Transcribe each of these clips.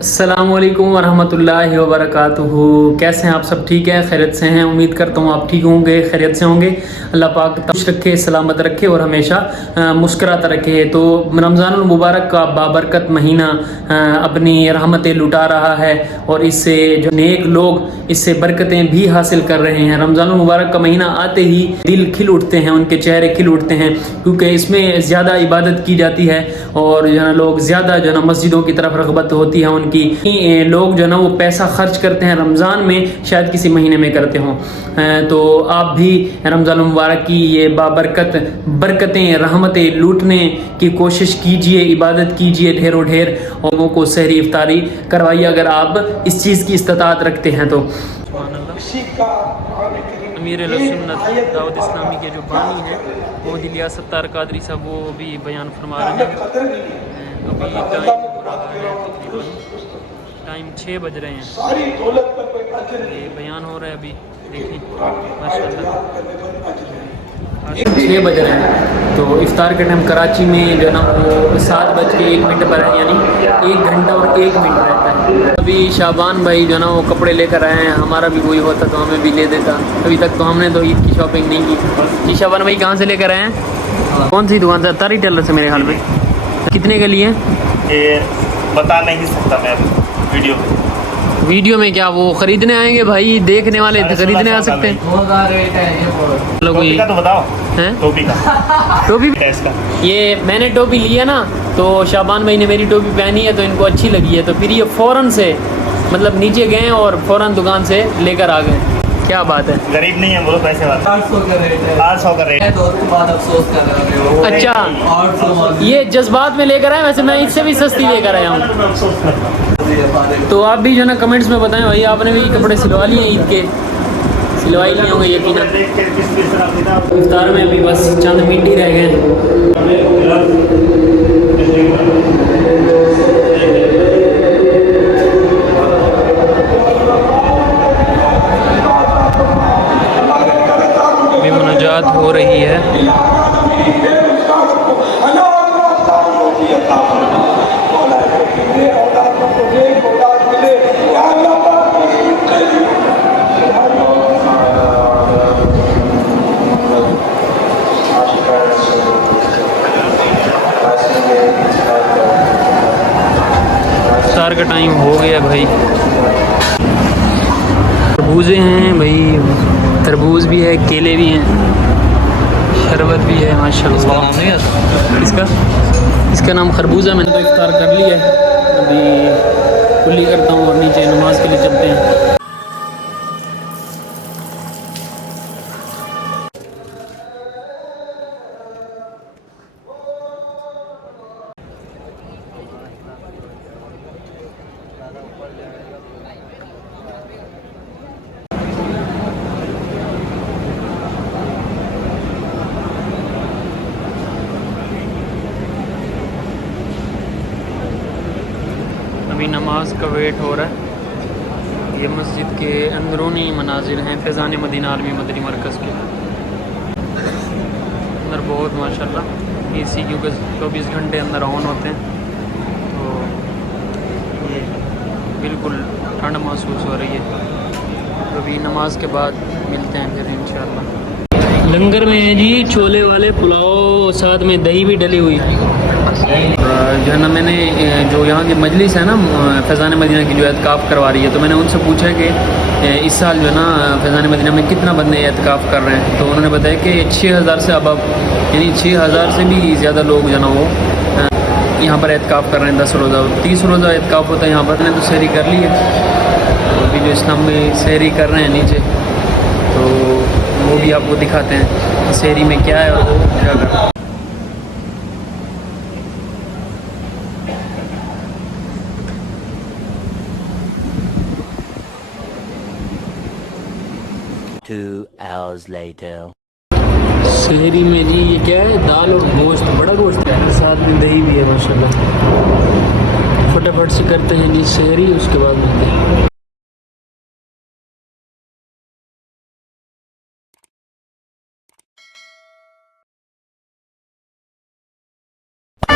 अस्सलाम वालेकुम वरहमतुल्लाहि वबरकातुहू। कैसे हैं आप? सब ठीक है, खैरियत से हैं? उम्मीद करता हूँ आप ठीक होंगे, खैरियत से होंगे। अल्लाह पाक खुश रखे, सलामत रखे और हमेशा मुस्कुराता रखे। तो रमज़ानुल मुबारक का बाबरकत महीना अपनी रहमतें लुटा रहा है और इससे जो नेक लोग इससे बरकतें भी हासिल कर रहे हैं। रमज़ानुल मुबारक का महीना आते ही दिल खिल उठते हैं, उनके चेहरे खिल उठते हैं, क्योंकि इसमें ज़्यादा इबादत की जाती है और जो है लोग ज़्यादा जो है मस्जिदों की तरफ रग़बत होती है उनकी। लोग जो है ना वो पैसा खर्च करते हैं रमज़ान में, शायद किसी महीने में करते हों। तो आप भी रमज़ान मुबारक की ये बाबरकत बरकतें रहमतें लूटने की कोशिश कीजिए, इबादत कीजिए ढेरों ढेर, और लोगों को सहरी इफ्तारी करवाइए अगर आप इस चीज़ की इस्तात रखते हैं तो। अमीर सुन्नत दावत इस्लामी के जो बानी हैं वो इलियास सत्तार कादरी साहब, वो भी बयान फरमा रहे हैं। अभी टाइम हो रहा है तकरीबन टाइम 6 बज रहे हैं, ये बयान हो रहा है अभी, देखिए माशाल्लाह 6 बज रहे हैं। तो इफ्तार का टाइम कराची में जो है ना वो 7:01 पर है, यानी 1 घंटा और 1 मिनट रहता है। अभी शाबान भाई जो है ना वो कपड़े लेकर आए हैं, हमारा भी कोई होता तो हमें भी ले देता। अभी तक तो हमने तो ईद की शॉपिंग नहीं की। जी शाबान भाई कहाँ से लेकर आए हैं? कौन सी दुकान से? तारी टेलर से मेरे ख्याल में। कितने के लिए? ये बता नहीं सकता मैं वीडियो में क्या वो खरीदने आएंगे भाई? देखने वाले खरीदने आ सकते हैं। टोपी का तो बताओ हैं? टोपी का ये मैंने टोपी लिया ना, तो शाबान भाई ने मेरी टोपी पहनी है तो इनको अच्छी लगी है, तो फिर ये फ़ौरन से मतलब नीचे गए और फ़ौरन दुकान से लेकर आ गए। क्या बात है, गरीब नहीं है, बोलो पैसे वाला। 800 का रेट है, 800 का रेट है। तो उसके बाद अफसोस कर रहे हो। अच्छा, ये जज्बात में लेकर आए, वैसे मैं इससे भी सस्ती लेकर आया हूँ। तो आप भी जो ना कमेंट्स में बताएं भाई, आपने भी कपड़े सिलवा लिए ईद के? सिलवाई लिए होंगे यकीनन। इफ्तार में अभी बस चंद मिनट ही रह गए। मुनाजात हो रही है। इफ्तार का टाइम हो गया भाई। तरबूजे हैं भाई, तरबूज भी है, केले भी हैं, शरबत भी है माशाल्लाह। इसका नाम खरबूजा। मैंने तो इफ्तार कर लिया है, अभी कुल्ली करता हूँ और नीचे नमाज के लिए चलते हैं। अभी नमाज का वेट हो रहा है। ये मस्जिद के अंदरूनी मनाजिर हैं फैज़ान मदीना आलमी मदनी मरकज़ के अंदर। बहुत माशाल्लाह एसी, क्योंकि 24 घंटे अंदर ऑन होते हैं, तो ये बिल्कुल ठंड महसूस हो रही है। तो अभी नमाज के बाद मिलते हैं फिर इंशाल्लाह। लंगर में है जी छोले वाले पुलाव, साथ में दही भी डली हुई है। जो है ना मैंने जो यहाँ की मजलिस है ना फैज़ान मदीना की, जो एतकाफ़ करवा रही है, तो मैंने उनसे पूछा कि इस साल जो है ना फैज़ान मदीना में कितना बंदे एतकाफ़ कर रहे हैं, तो उन्होंने बताया कि 6000 से अब यानी 6000 से भी ज़्यादा लोग जो है ना वो यहाँ पर एतकाफ़ कर रहे हैं। 10 रोज़ा 30 रोज़ा एतकाफ़ होता है यहाँ पर। मैंने तो सहरी कर ली है, तो अभी जो इस्लाम में सहरी कर रहे हैं नीचे, तो वो भी आपको दिखाते हैं सहरी में क्या है और वो क्या कर रहे हैं। सहरी में जी ये क्या है, दाल और गोश्त, बड़ा गोश्त है, साथ में दही भी है माशाल्लाह। फटाफट से करते हैं जी सहरी, उसके बाद मिलते हैं।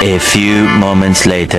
A few moments later.